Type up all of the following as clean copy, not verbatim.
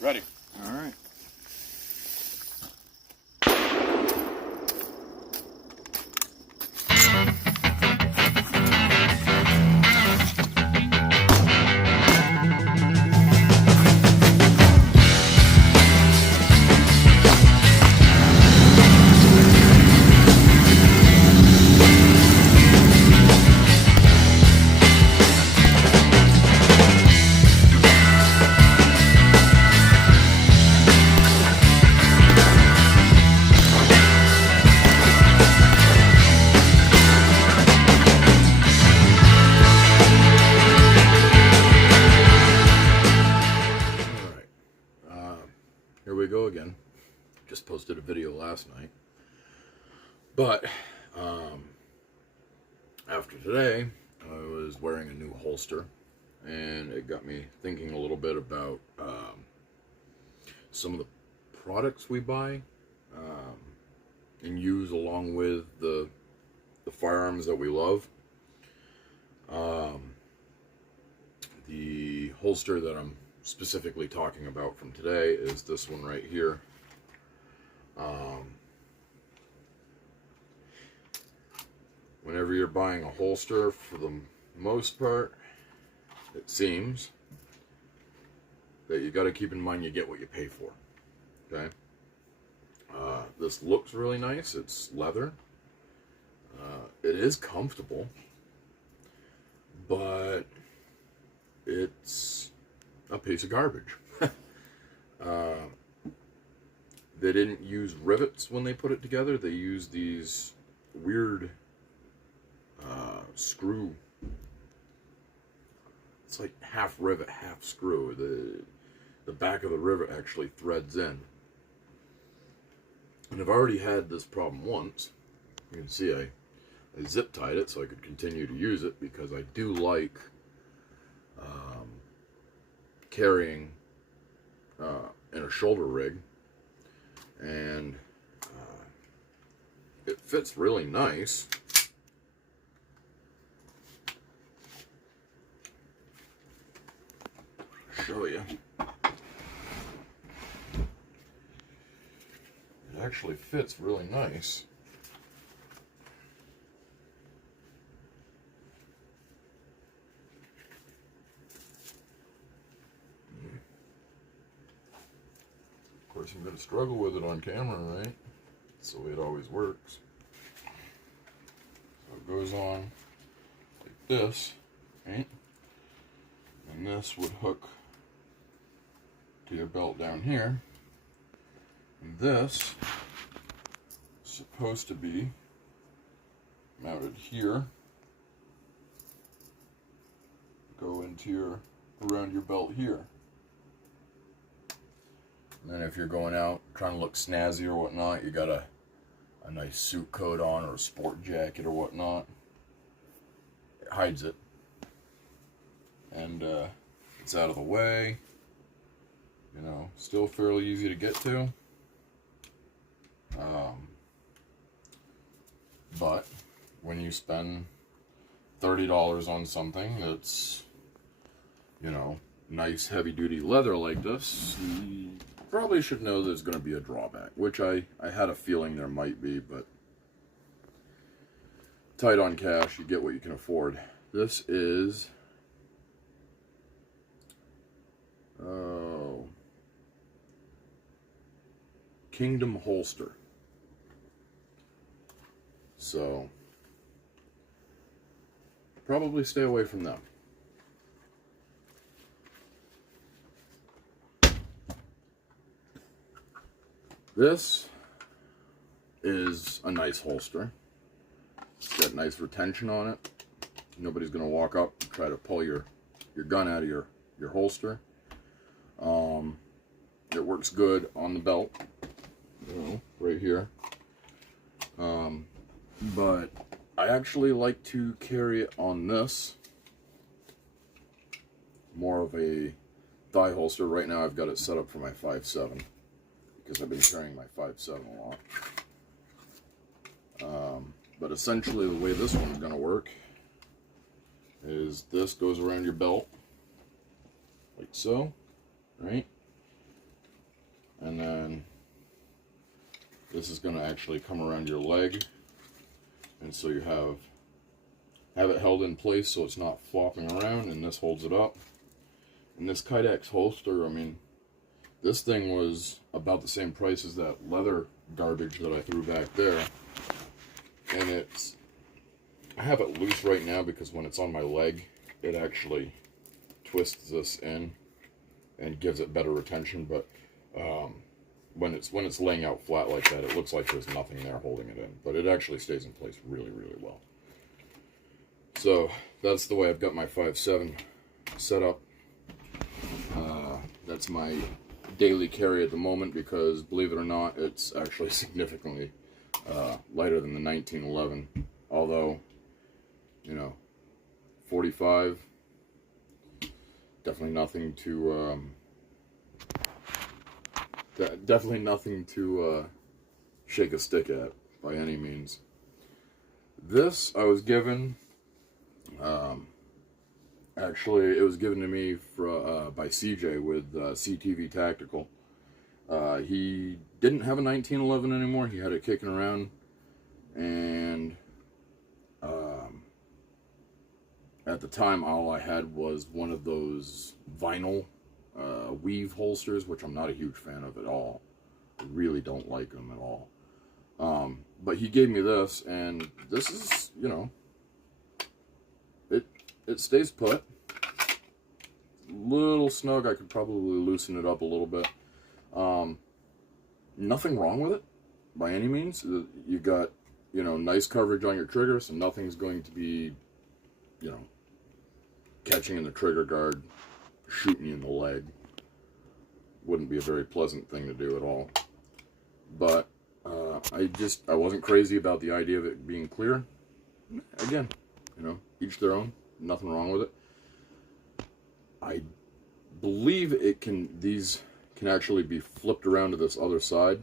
Ready. All right. Here we go again. Just posted a video last night. But after today, I was wearing a new holster, and it got me thinking a little bit about some of the products we buy and use along with the firearms that we love. The holster that I'm specifically talking about from today is this one right here. Whenever you're buying a holster, for the most part, it seems that you got to keep in mind you get what you pay for. Okay. This looks really nice. It's leather. It is comfortable, but it's a piece of garbage. They didn't use rivets when they put it together. They used these weird screw. It's like half rivet, half screw. The back of the rivet actually threads in. And I've already had this problem once. You can see I zip tied it so I could continue to use it, because I do like carrying in a shoulder rig, and it fits really nice. I'll show you. It actually fits really nice. Of course, I'm going to struggle with it on camera, right? That's the way it always works. So it goes on like this, right? And this would hook to your belt down here. And this is supposed to be mounted here. Go into around your belt here. And then if you're going out trying to look snazzy or whatnot, you got a nice suit coat on or a sport jacket or whatnot, it hides it. And it's out of the way. You know, still fairly easy to get to. But when you spend $30 on something that's, you know, nice heavy duty leather like this, you probably should know there's going to be a drawback, which I had a feeling there might be, but tight on cash, you get what you can afford. This is Kingdom Holster. So probably stay away from them. This is a nice holster. It's got nice retention on it. Nobody's gonna walk up and try to pull your gun out of your holster. It works good on the belt, you know, right here. But I actually like to carry it on this, more of a thigh holster. Right now I've got it set up for my 5.7 because I've been carrying my 5.7 a lot. But essentially the way this one's going to work is this goes around your belt like so, right? this is going to actually come around your leg, and so you have it held in place so it's not flopping around, and this holds it up. And this Kydex holster, I mean, this thing was about the same price as that leather garbage that I threw back there. And I have it loose right now because when it's on my leg, it actually twists this in and gives it better retention. But when it's laying out flat like that, it looks like there's nothing there holding it in. But it actually stays in place really, really well. So that's the way I've got my 5.7 set up. That's my daily carry at the moment because, believe it or not, it's actually significantly lighter than the 1911. Although, you know, 45, definitely nothing to shake a stick at by any means. This I was given. Actually, it was given to me by CJ with CTV Tactical. He didn't have a 1911 anymore. He had it kicking around, and at the time, all I had was one of those vinyl weave holsters, which I'm not a huge fan of at all. I really don't like them at all. But he gave me this, and this is, you know, it stays put. Little snug. I could probably loosen it up a little bit. Nothing wrong with it by any means. You got, you know, nice coverage on your trigger, so nothing's going to be, you know, catching in the trigger guard, shooting you in the leg. Wouldn't be a very pleasant thing to do at all. But I wasn't crazy about the idea of it being clear. Again, you know, each their own. Nothing wrong with it. I believe these can actually be flipped around to this other side.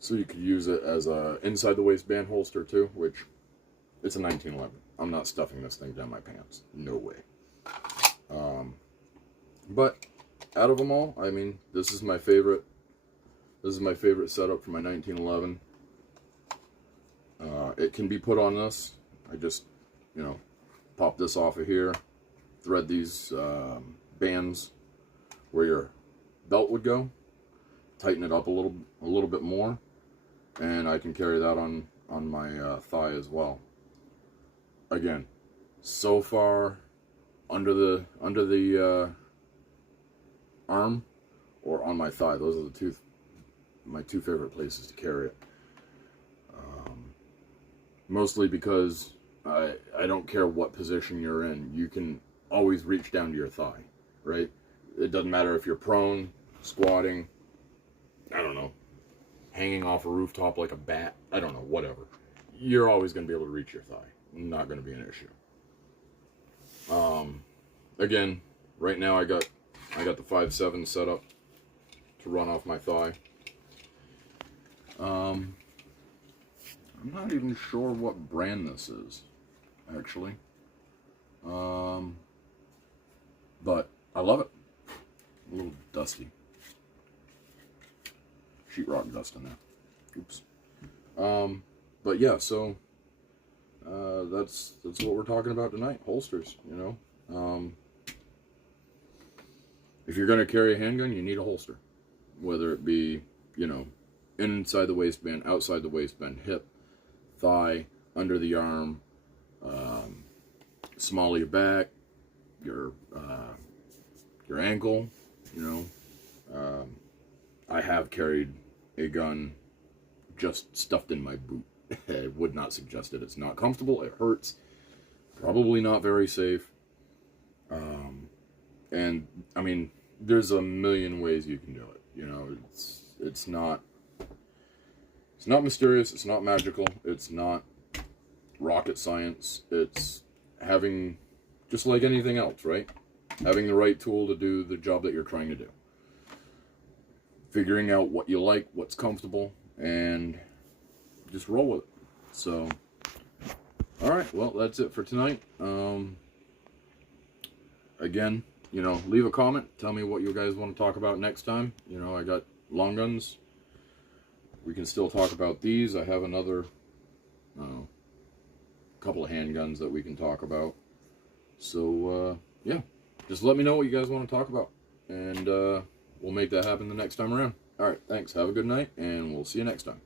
So you could use it as a inside the waistband holster too, which it's a 1911. I'm not stuffing this thing down my pants. No way. But out of them all, I mean, this is my favorite. This is my favorite setup for my 1911. It can be put on this. I just, you know, pop this off of here, thread these bands where your belt would go, tighten it up a little bit more, and I can carry that on my thigh as well. Again, so far under the arm or on my thigh, those are my two favorite places to carry it. Mostly because I don't care what position you're in, you can always reach down to your thigh, right? It doesn't matter if you're prone, squatting, I don't know, hanging off a rooftop like a bat, I don't know, whatever. You're always going to be able to reach your thigh. Not going to be an issue. Again, right now I got the 5.7 set up to run off my thigh. I'm not even sure what brand this is, actually. But I love it. A little dusty. Sheetrock dust in there. Oops. But yeah, so that's what we're talking about tonight. Holsters, you know. If you're going to carry a handgun, you need a holster. Whether it be, you know, inside the waistband, outside the waistband, hip, thigh, under the arm, small of your back, your ankle, you know. I have carried a gun just stuffed in my boot. I would not suggest it. It's not comfortable. It hurts. Probably not very safe. And I mean, there's a million ways you can do it. You know, it's not mysterious. It's not magical. It's not rocket science. It's having, just like anything else, right? Having the right tool to do the job that you're trying to do. Figuring out what you like, what's comfortable, and just roll with it. So, alright, well, that's it for tonight. Again, you know, leave a comment. Tell me what you guys want to talk about next time. You know, I got long guns. we can still talk about these. I have another couple of handguns that we can talk about. So, yeah, just let me know what you guys want to talk about, and we'll make that happen the next time around. All right, thanks. Have a good night, and we'll see you next time.